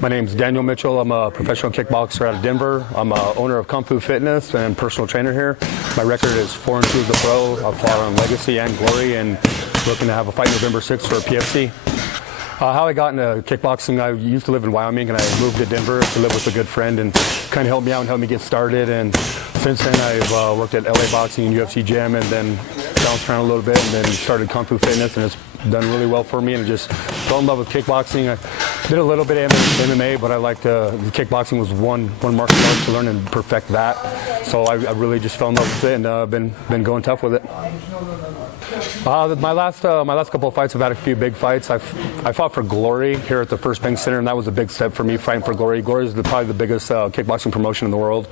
My name is Daniel Mitchell. I'm a professional kickboxer out of Denver. I'm a owner of Kung Fu Fitness and personal trainer here. My record is 4-2 as a pro. I've fought on Legacy and Glory, and looking to have a fight November 6th for a PFC. How I got into kickboxing, I used to live in Wyoming, and I moved to Denver to live with a good friend and kind of helped me out and helped me get started. And since then, I've worked at LA Boxing and UFC Gym, and then bounced around a little bit, and then started Kung Fu Fitness, and it's done really well for me, and just fell in love with kickboxing. I did a little bit of MMA, but I liked kickboxing was one martial art to learn and perfect that. So I really just fell in love with it, and been going tough with it. My last couple of fights, I've had a few big fights. I fought for Glory here at the First Bank Center, and that was a big step for me, fighting for Glory. Glory is probably the biggest kickboxing promotion in the world.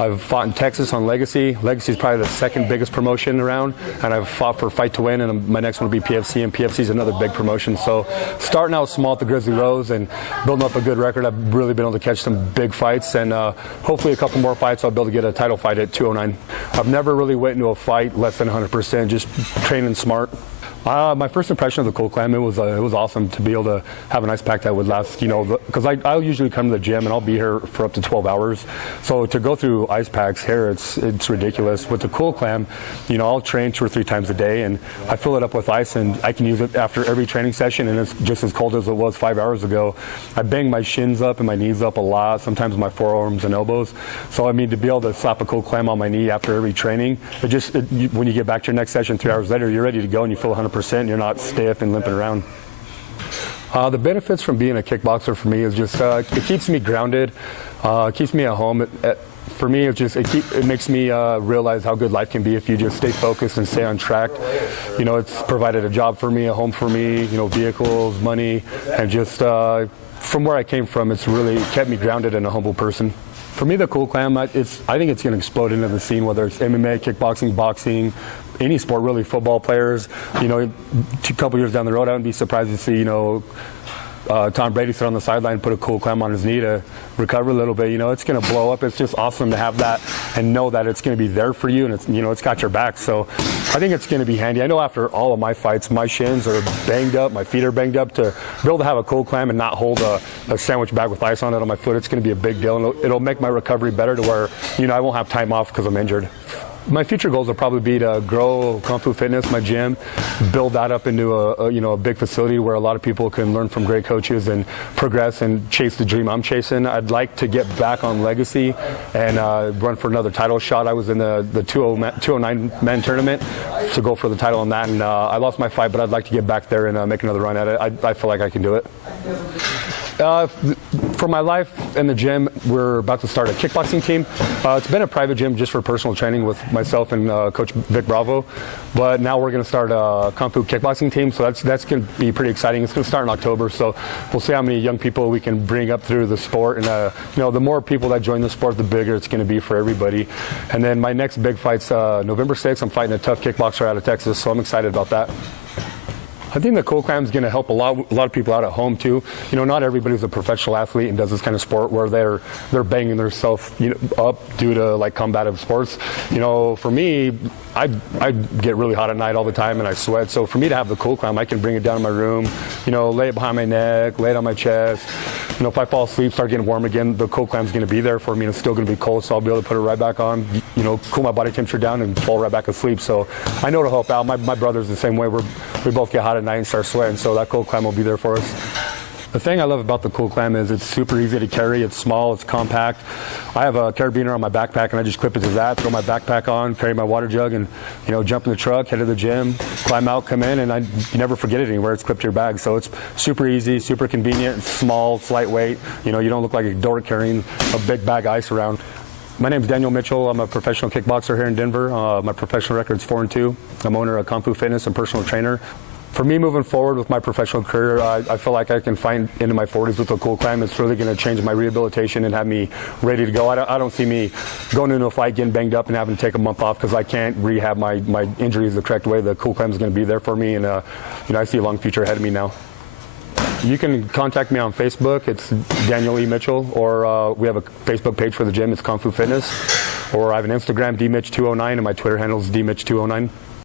I've fought in Texas on Legacy. Legacy is probably the second biggest promotion around, and I've fought for Fight to Win, and my next one will be PFC, and PFC is another big promotion. So starting out small at the Grizzly Rose and building up a good record, I've really been able to catch some big fights, and hopefully a couple more fights I'll be able to get a title fight at 209. I've never really went into a fight less than 100%, just training smart. My first impression of the KOOLCLAM, it was awesome to be able to have an ice pack that would last, because I'll usually come to the gym and I'll be here for up to 12 hours. So to go through ice packs here, it's ridiculous. With the KOOLCLAM, I'll train 2 or 3 times a day, and I fill it up with ice, and I can use it after every training session, and it's just as cold as it was 5 hours ago. I bang my shins up and my knees up a lot, sometimes my forearms and elbows. So I mean, to be able to slap a KOOLCLAM on my knee after every training, when you get back to your next session 3 hours later, you're ready to go and you feel 100%. You're not stiff and limping around. The benefits from being a kickboxer for me is just it keeps me grounded, keeps me at home. For me, it makes me realize how good life can be if you just stay focused and stay on track. It's provided a job for me, a home for me, vehicles, money, and just from where I came from, it's really kept me grounded and a humble person. For me, the KOOLCLAM, I think it's going to explode into the scene, whether it's MMA, kickboxing, boxing, any sport really, football players. A couple years down the road, I wouldn't be surprised to see, Tom Brady sit on the sideline and put a KOOLCLAM on his knee to recover a little bit. It's going to blow up. It's just awesome to have that and know that it's going to be there for you, and it's got your back. So I think it's going to be handy. I know after all of my fights, my shins are banged up, my feet are banged up. To be able to have a KOOLCLAM and not hold a sandwich bag with ice on it on my foot, it's going to be a big deal, and it'll make my recovery better to where I won't have time off because I'm injured. My future goals will probably be to grow Kung Fu Fitness, my gym, build that up into a big facility where a lot of people can learn from great coaches and progress and chase the dream I'm chasing. I'd like to get back on Legacy and run for another title shot. I was in the 209 man tournament to go for the title on that, and I lost my fight, but I'd like to get back there and make another run at it. I feel like I can do it. For my life in the gym, we're about to start a kickboxing team. It's been a private gym just for personal training with myself and Coach Vic Bravo, but now we're going to start a Kung Fu kickboxing team, so that's going to be pretty exciting. It's going to start in October, so we'll see how many young people we can bring up through the sport, and the more people that join the sport, the bigger it's going to be for everybody. And then my next big fight's November 6th. I'm fighting a tough kickboxer out of Texas, so I'm excited about that. I think the KOOLCLAM is going to help a lot of people out at home too. Not everybody's a professional athlete and does this kind of sport where they're banging themselves up due to combative sports. For me, I get really hot at night all the time and I sweat. So for me to have the KOOLCLAM, I can bring it down in my room, lay it behind my neck, lay it on my chest. If I fall asleep, start getting warm again, the KOOLCLAM is going to be there for me, and it's still going to be cold, so I'll be able to put it right back on, cool my body temperature down and fall right back asleep. So I know to help out. My brother's the same way. We both get hot at night and start sweating, so that KOOLCLAM will be there for us. The thing I love about the KOOLCLAM is it's super easy to carry. It's small, it's compact. I have a carabiner on my backpack, and I just clip it to that, throw my backpack on, carry my water jug, and jump in the truck, head to the gym, climb out, come in, and you never forget it anywhere. It's clipped to your bag, so it's super easy, super convenient. It's small, it's lightweight. You don't look like a dork carrying a big bag of ice around. My name's Daniel Mitchell. I'm a professional kickboxer here in Denver. My professional record's 4-2. I'm owner of Kung Fu Fitness and personal trainer. For me, moving forward with my professional career, I feel like I can find into my 40s with the KOOLCLAM. It's really going to change my rehabilitation and have me ready to go. I don't see me going into a fight, getting banged up, and having to take a month off because I can't rehab my injuries the correct way. The KOOLCLAM is going to be there for me, and I see a long future ahead of me now. You can contact me on Facebook. It's Daniel E. Mitchell, or we have a Facebook page for the gym. It's Kung Fu Fitness. Or I have an Instagram, dmitch209, and my Twitter handle is dmitch209.